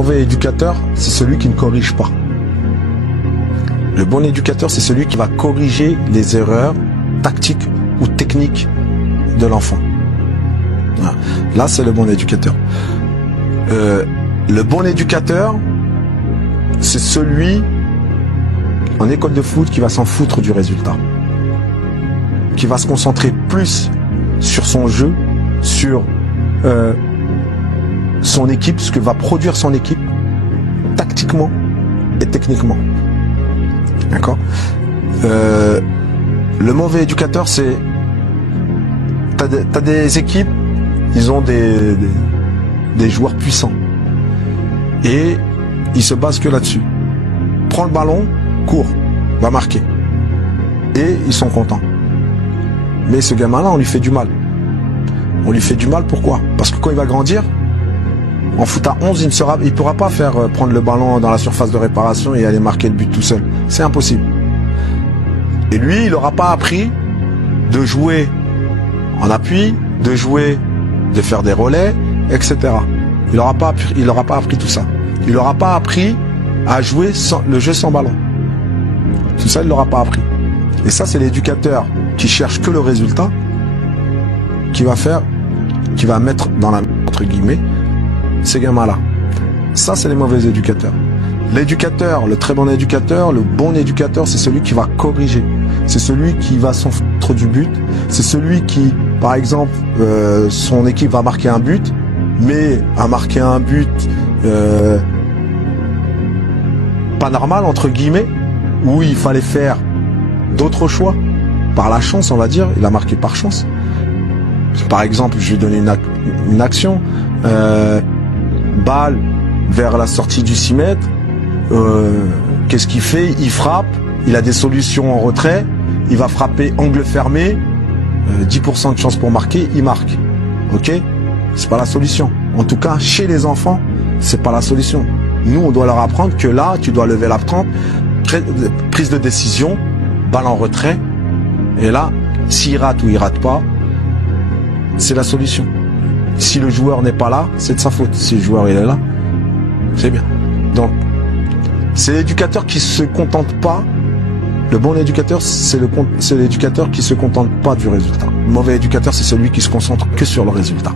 mauvais éducateur, c'est celui qui ne corrige pas. Le bon éducateur, c'est celui qui va corriger les erreurs tactiques ou techniques de l'enfant. Là, c'est le bon éducateur. Le bon éducateur, c'est celui en école de foot qui va s'en foutre du résultat, qui va se concentrer plus sur son jeu, sur son équipe, ce que va produire son équipe, tactiquement et techniquement. D'accord. Le mauvais éducateur, c'est... T'as des équipes, ils ont des joueurs puissants. Et ils se basent que là-dessus. Prends le ballon, cours, va marquer. Et ils sont contents. Mais ce gamin-là, on lui fait du mal. On lui fait du mal, pourquoi? Parce que quand il va grandir, en foot à 11, il ne pourra pas faire prendre le ballon dans la surface de réparation et aller marquer le but tout seul. C'est impossible. Et lui, il n'aura pas appris de jouer en appui, de faire des relais, etc. Il n'aura pas appris tout ça. Il n'aura pas appris à jouer le jeu sans ballon. Tout ça, il ne l'aura pas appris. Et ça, c'est l'éducateur qui cherche que le résultat, qui va mettre dans la, entre guillemets, ces gamins-là. Ça, c'est les mauvais éducateurs. L'éducateur, le très bon éducateur, le bon éducateur, c'est celui qui va corriger. C'est celui qui va s'en foutre du but. C'est celui qui, par exemple, son équipe va marquer un but, mais a marqué un but pas normal, entre guillemets, où il fallait faire d'autres choix. Par la chance, on va dire, il a marqué par chance. Par exemple, je vais donner une action. Balle vers la sortie du 6 mètres. Qu'est-ce qu'il fait? Il frappe. Il a des solutions en retrait. Il va frapper angle fermé. 10% de chance pour marquer. Il marque. Ok? C'est pas la solution. En tout cas, chez les enfants, c'est pas la solution. Nous, on doit leur apprendre que là, tu dois lever la trempe, prise de décision, balle en retrait. Et là, s'il rate ou il rate pas, c'est la solution. Si le joueur n'est pas là, c'est de sa faute. Si le joueur il est là, c'est bien. Donc, c'est l'éducateur qui se contente pas. Le bon éducateur, c'est l'éducateur qui se contente pas du résultat. Le mauvais éducateur, c'est celui qui se concentre que sur le résultat.